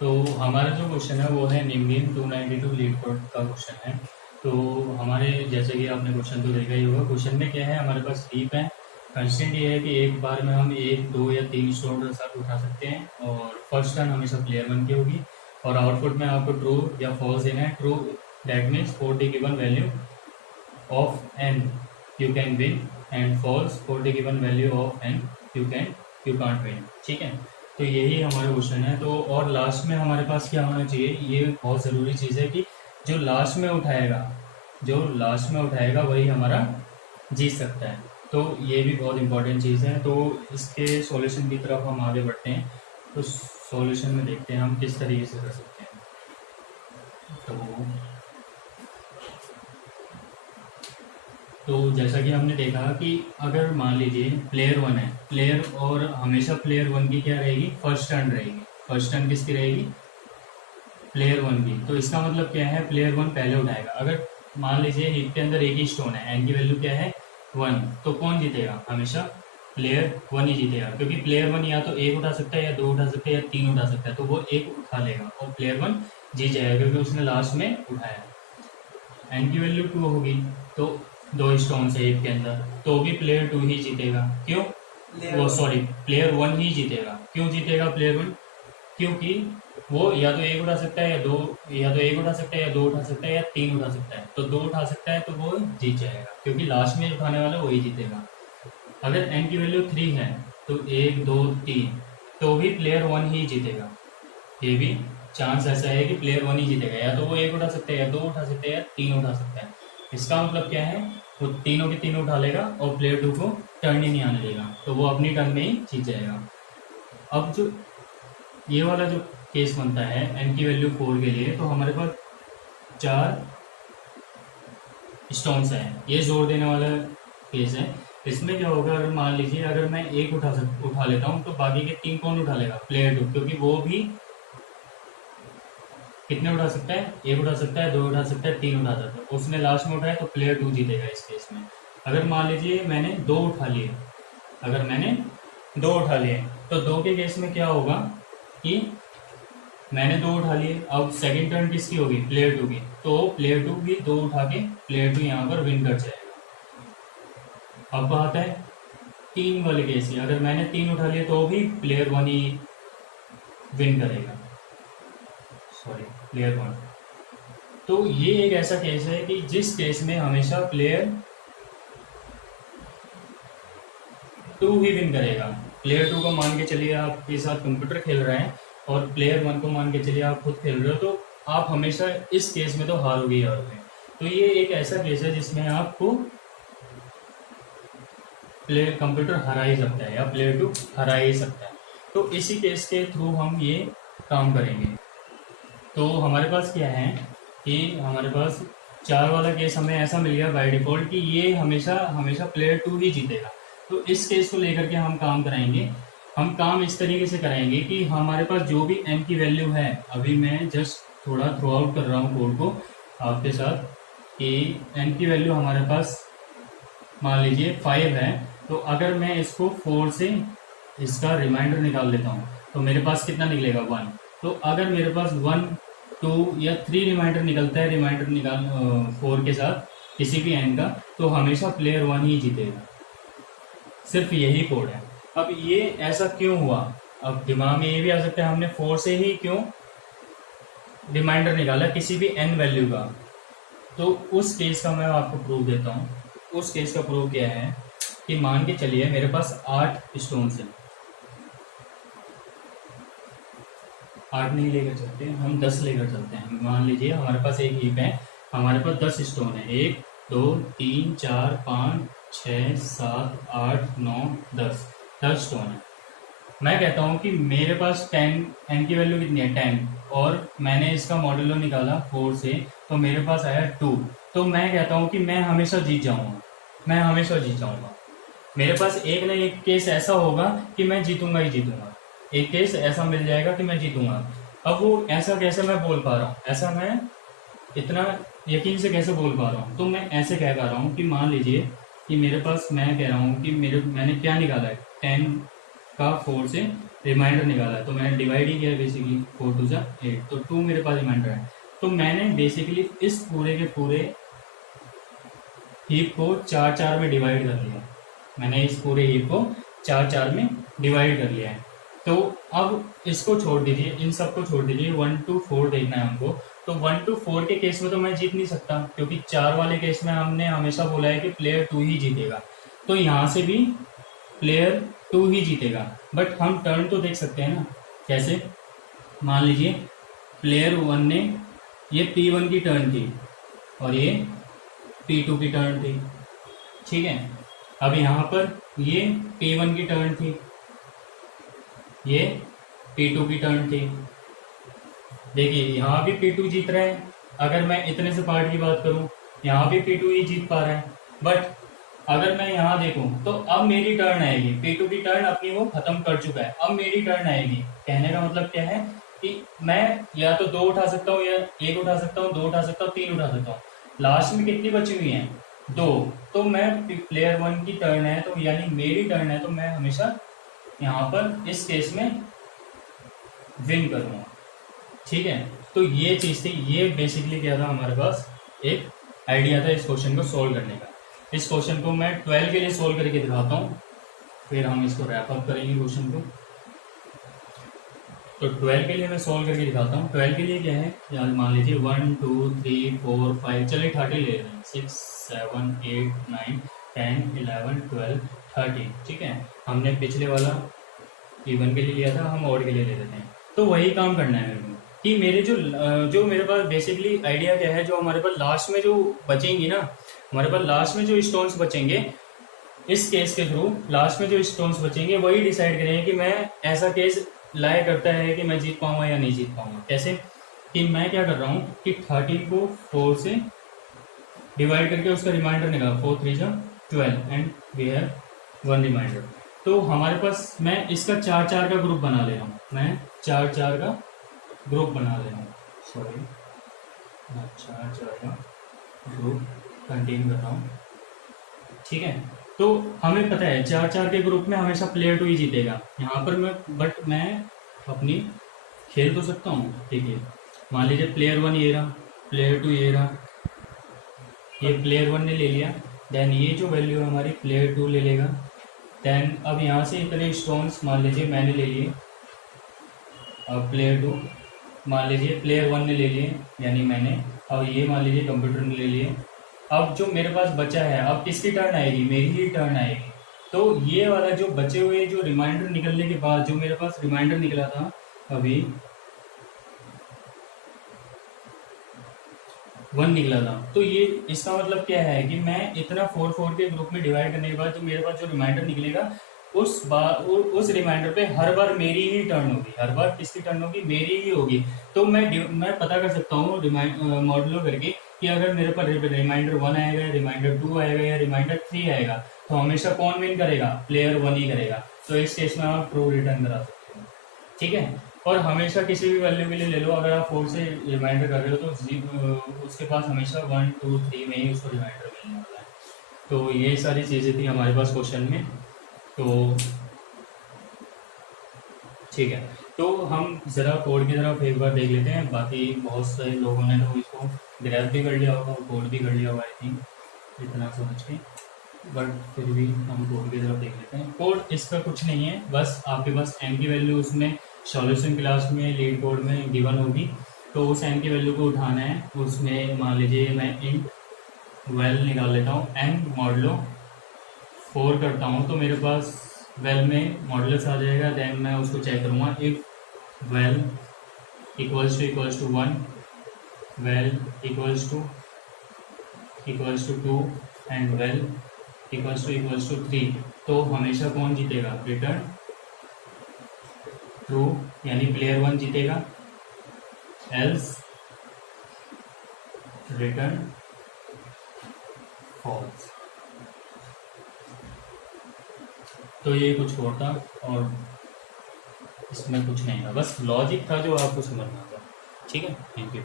तो हमारा जो क्वेश्चन है वो है निम्न 292 लीड कोड का क्वेश्चन है। तो हमारे जैसे कि आपने क्वेश्चन तो देखा ही होगा। क्वेश्चन में क्या है, हमारे पास हीप है। कंस्टेंट ये है कि एक बार में हम एक, दो या तीन स्टोन साथ उठा सकते हैं और फर्स्ट टर्न हमेशा प्लेयर वन की होगी। और आउटपुट में आपको ट्रू या फॉल्स देना है। True that means for the given value of n you can win, and false for the given value of n you can't win. ठीक है, तो यही हमारा क्वेश्चन है। तो और लास्ट में हमारे पास क्या होना चाहिए, ये बहुत ज़रूरी चीज़ है कि जो लास्ट में उठाएगा, वही हमारा जीत सकता है। तो ये भी बहुत इंपॉर्टेंट चीज़ है। तो इसके सॉल्यूशन की तरफ हम आगे बढ़ते हैं। तो सॉल्यूशन में देखते हैं हम किस तरीके से कर सकते हैं। तो जैसा कि हमने देखा कि अगर मान लीजिए प्लेयर वन है, प्लेयर और हमेशा प्लेयर वन की क्या रहेगी, फर्स्ट टर्न रहेगी। फर्स्ट टर्न किसकी रहेगी, प्लेयर वन की। तो इसका मतलब क्या है, प्लेयर वन पहले उठाएगा। अगर मान लीजिए हीप के अंदर एक ही स्टोन है, एन की वैल्यू क्या है, वन, तो कौन जीतेगा, हमेशा प्लेयर वन ही जीतेगा। क्योंकि प्लेयर वन या तो एक उठा सकता है, या दो उठा सकता है, या तीन उठा सकता है। तो वो एक उठा लेगा और प्लेयर वन जीत जाएगा क्योंकि उसने लास्ट में उठाया। एन की वैल्यू टू होगी, तो दो स्टोन है हीप के अंदर, तो भी प्लेयर टू ही जीतेगा। क्यों, वो सॉरी, प्लेयर वन ही जीतेगा। क्यों जीतेगा प्लेयर वन, क्योंकि वो या तो एक उठा सकता है, या दो, या तो एक उठा सकता है, या दो उठा सकता है, या तीन उठा सकता है। तो दो उठा सकता है तो वो जीत जाएगा क्योंकि लास्ट में उठाने वाला वही जीतेगा। अगर एन की वैल्यू थ्री है, तो एक, दो, तीन, तो भी प्लेयर वन ही जीतेगा। ये भी चांस ऐसा है कि प्लेयर वन ही जीतेगा। या तो वो एक उठा सकता है, या दो उठा सकते हैं, या तीन उठा सकता है। इसका मतलब क्या है, वो तीनों के तीनों उठा लेगा और प्लेयर टू को टर्न ही नहीं आने देगा, तो वो अपनी टर्न में ही जीत जाएगा। अब जो ये वाला जो केस बनता है एन की वैल्यू फोर के लिए, तो हमारे पास चार स्टोन्स हैं। ये जोर देने वाला केस है। इसमें क्या होगा, अगर मान लीजिए अगर मैं एक उठा लेता हूँ, तो बाकी के तीन कौन उठा लेगा, प्लेयर टू, क्योंकि वो भी कितने उठा सकता है, एक उठा सकता है, दो उठा सकता है, तीन उठा सकता है। उसने लास्ट में उठाया तो प्लेयर टू जीतेगा इस केस में। अगर मान लीजिए मैंने दो उठा लिए, अगर मैंने दो उठा लिए, तो दो के केस में क्या होगा कि मैंने दो उठा लिए, अब सेकंड टर्न किसकी होगी, प्लेयर टू की, तो प्लेयर टू भी दो उठा के प्लेयर टू यहाँ पर विन कर जाएगा। अब बात है तीन वाले केस की, अगर मैंने तीन उठा लिए तो भी प्लेयर वन ही विन करेगा, सॉरी प्लेयर वन। तो ये एक ऐसा केस है कि जिस केस में हमेशा प्लेयर टू ही विन करेगा। प्लेयर टू को मान के चलिए आपके साथ कंप्यूटर खेल रहे हैं, और प्लेयर वन को मान के चलिए आप खुद खेल रहे हो, तो आप हमेशा इस केस में तो हारोगे ही हारोगे। तो ये एक ऐसा केस है जिसमें आपको प्लेयर कंप्यूटर हरा ही सकता है, या प्लेयर टू हरा ही सकता है। तो इसी केस के थ्रू हम ये काम करेंगे। तो हमारे पास क्या है कि हमारे पास चार वाला केस हमें ऐसा मिल गया बाय डिफॉल्ट कि ये हमेशा हमेशा प्लेयर टू ही जीतेगा। तो इस केस को लेकर के हम काम कराएंगे। हम काम इस तरीके से कराएंगे कि हमारे पास जो भी एन की वैल्यू है, अभी मैं जस्ट थोड़ा थ्रो आउट कर रहा हूँ कोड को आपके साथ, कि एन की वैल्यू हमारे पास मान लीजिए 5 है। तो अगर मैं इसको 4 से इसका रिमाइंडर निकाल लेता हूँ, तो मेरे पास कितना निकलेगा, 1। तो अगर मेरे पास 1, 2 या 3 रिमाइंडर निकलता है, रिमाइंडर निकाल 4 के साथ किसी भी एन का, तो हमेशा प्लेयर वन ही जीतेगा। सिर्फ यही कोड है। अब ये ऐसा क्यों हुआ, अब दिमाग में ये भी आ सकता है हमने 4 से ही क्यों रिमाइंडर निकाला किसी भी एन वैल्यू का। तो उस केस का मैं आपको प्रूफ देता हूँ। उस केस का प्रूफ क्या है कि मान के चलिए मेरे पास 8 स्टोन्स हैं। 8 नहीं लेकर चलते, हम 10 लेकर चलते हैं। मान लीजिए हमारे पास एक हीप है, हमारे पास 10 स्टोन है, 1, 2, 3, 4, 5, 6, 7, 8, 9, 10 स्टोन है। मैं कहता हूँ कि मेरे पास 10, एन की वैल्यू कितनी है, 10, और मैंने इसका मॉड्यूलो निकाला 4 से, तो मेरे पास आया 2। तो मैं कहता हूँ कि मैं हमेशा जीत जाऊंगा, मैं हमेशा जीत जाऊंगा। मेरे पास एक ना एक केस ऐसा होगा कि मैं जीतूंगा ही जीतूंगा, एक केस ऐसा मिल जाएगा कि मैं जीतूंगा। अब वो ऐसा कैसे मैं बोल पा रहा हूँ, ऐसा मैं इतना यकीन से कैसे बोल पा रहा हूँ, तो मैं ऐसे कह पा रहा हूँ कि मान लीजिए कि मेरे पास, मैं कह रहा हूँ कि मैंने क्या निकाला है, 10 का 4 से रिमाइंडर निकाला है, तो मैंने डिवाइड ही किया है बेसिकली, 4 2 जा 8, तो 2 मेरे पास रिमाइंडर है। तो मैंने बेसिकली इस पूरे के पूरे हीप को 4 4 में डिवाइड कर लिया। मैंने इस पूरे हीप को 4 4 में डिवाइड कर लिया है। तो अब इसको छोड़ दीजिए, इन सबको छोड़ दीजिए, 1 to 4 देखना है हमको। तो 1 to 4 के केस में तो मैं जीत नहीं सकता, क्योंकि 4 वाले केस में हमने हमेशा बोला है कि प्लेयर 2 ही जीतेगा। तो यहाँ से भी प्लेयर 2 ही जीतेगा। बट हम टर्न तो देख सकते हैं ना, कैसे? मान लीजिए प्लेयर 1 ने, ये P1 की टर्न थी और ये P2 की टर्न थी, ठीक है। अब यहाँ पर ये P1 की टर्न थी, ये P2 की टर्न थी। देखिए यहाँ भी P2 जीत रहा है। अगर मैं इतने से पार्ट की बात करूं, यहाँ भी P2 ही जीत पा रहा है। बट अगर मैं यहाँ देखूं तो अब मेरी टर्न आएगी, P2 की टर्न अपनी वो खत्म कर चुका है, अब मेरी टर्न आएगी। कहने का मतलब क्या है कि मैं या तो 2 उठा सकता हूँ, या 1 उठा सकता हूँ, 2 उठा सकता हूँ, 3 उठा सकता हूँ। लास्ट में कितनी बची हुई है? 2। तो मैं प्लेयर 1 की टर्न है, तो यानी मेरी टर्न है, तो मैं हमेशा यहाँ पर इस केस में विन करूँगा, ठीक है। तो ये चीज़ थी, ये बेसिकली क्या था, हमारे पास एक आइडिया था इस क्वेश्चन को सोल्व करने का। इस क्वेश्चन को मैं 12 के लिए सोल्व करके दिखाता हूँ, फिर हम इसको रैप अप करेंगे क्वेश्चन को। तो 12 के लिए मैं सोल्व करके दिखाता हूँ। 12 के लिए क्या है, यार मान लीजिए 1 2 3 4 5, चलिए 30 ले रहे हैं, 6 7 8 9 10 11 12 13, ठीक है। हमने पिछले वाला इवन के लिए लिया था, हम ऑड के लिए ले लेते हैं। तो वही काम करना है मेरे को, कि मेरे जो मेरे पास बेसिकली आइडिया क्या है, जो हमारे पास लास्ट में जो बचेंगी ना, हमारे पास लास्ट में जो स्टोन्स बचेंगे, इस केस के थ्रू लास्ट में जो स्टोन्स बचेंगे वही डिसाइड करेंगे कि मैं ऐसा केस लाया करता है कि मैं जीत पाऊंगा या नहीं जीत पाऊंगा। कैसे कि मैं क्या कर रहा हूँ कि 13 को 4 से डिवाइड करके उसका रिमाइंडर निकाला, 4 3 जा 12 एंड वी हैव 1 रिमाइंडर। तो हमारे पास मैं इसका 4 4 का ग्रुप बना ले रहा हूँ, मैं 4 4 का ग्रुप बना ले रहा हूँ, सॉरी मैं 4 4 का ग्रुप कंटिन्यू कर रहा हूँ, ठीक है। तो हमें पता है 4 4 के ग्रुप में हमेशा प्लेयर 2 ही जीतेगा। यहाँ पर मैं अपनी खेल तो सकता हूँ, ठीक है। मान लीजिए प्लेयर 1 ये रहा, प्लेयर 2 ये रहा, ये प्लेयर 1 ने ले लिया, देन ये जो वैल्यू है हमारी प्लेयर 2 ले लेगा। देन अब यहाँ से इतने स्टोन्स मान लीजिए मैंने ले लिए, अब प्लेयर 2 मान लीजिए प्लेयर 1 ने ले लिए, यानी मैंने, और ये मान लीजिए कंप्यूटर ने ले लिए। अब जो मेरे पास बचा है, अब किसकी टर्न आएगी? मेरी ही टर्न आएगी। तो ये वाला जो बचे हुए जो रिमाइंडर निकलने के बाद, जो मेरे पास रिमाइंडर निकला था अभी 1 निकला था, तो ये इसका मतलब क्या है कि मैं इतना 4 4 के ग्रुप में डिवाइड करने के बाद जो मेरे पास जो रिमाइंडर निकलेगा, उस रिमाइंडर पे हर बार मेरी ही टर्न होगी। हर बार किसकी टर्न होगी? मेरी ही होगी। तो मैं पता कर सकता हूँ मॉडुलो करके कि अगर मेरे पर रिमाइंडर 1 आएगा, रिमाइंडर 2 आएगा या रिमाइंडर 3 आएगा, तो हमेशा कौन विन करेगा? प्लेयर 1 ही करेगा। तो इस केस में आप ट्रू रिटर्न करा सकते हो, ठीक है। और हमेशा किसी भी वैल्यू के लिए ले लो, अगर आप 4 से रिमाइंडर कर रहे हो तो उसके पास हमेशा 1 2 3 में ही उसको रिमाइंडर मिलने वाला है। तो ये सारी चीज़ें थी हमारे पास क्वेश्चन में। तो ठीक है, तो हम ज़रा कोड की तरफ एक बार देख लेते हैं। बाकी बहुत सारे लोगों ने तो इसको ग्रैप भी कर लिया होगा, कोड भी कर लिया होगा आई थिंक, इतना समझ के। बट फिर भी हम कोड की तरफ देख लेते हैं। कोड इसका कुछ नहीं है, बस आपके पास एम की वैल्यू उसमें सॉल्यूशन क्लास में लीड कोड में गिवन होगी, तो उस एम की वैल्यू को उठाना है। उसमें मान लीजिए मैं इंट वेल निकाल लेता हूँ, एम मॉडलो 4 करता हूँ, तो मेरे पास वेल में मॉडुलस आ जाएगा। देन मैं उसको चेक करूँगा, if well equals to 1, well equals to 2 and well equals to 3, तो हमेशा कौन जीतेगा? रिटर्न ट्रू, यानी प्लेयर 1 जीतेगा, एल्स रिटर्न फॉल्स। तो ये कुछ और था और इसमें कुछ नहीं था, बस लॉजिक था जो आपको समझना था, ठीक है। Thank you.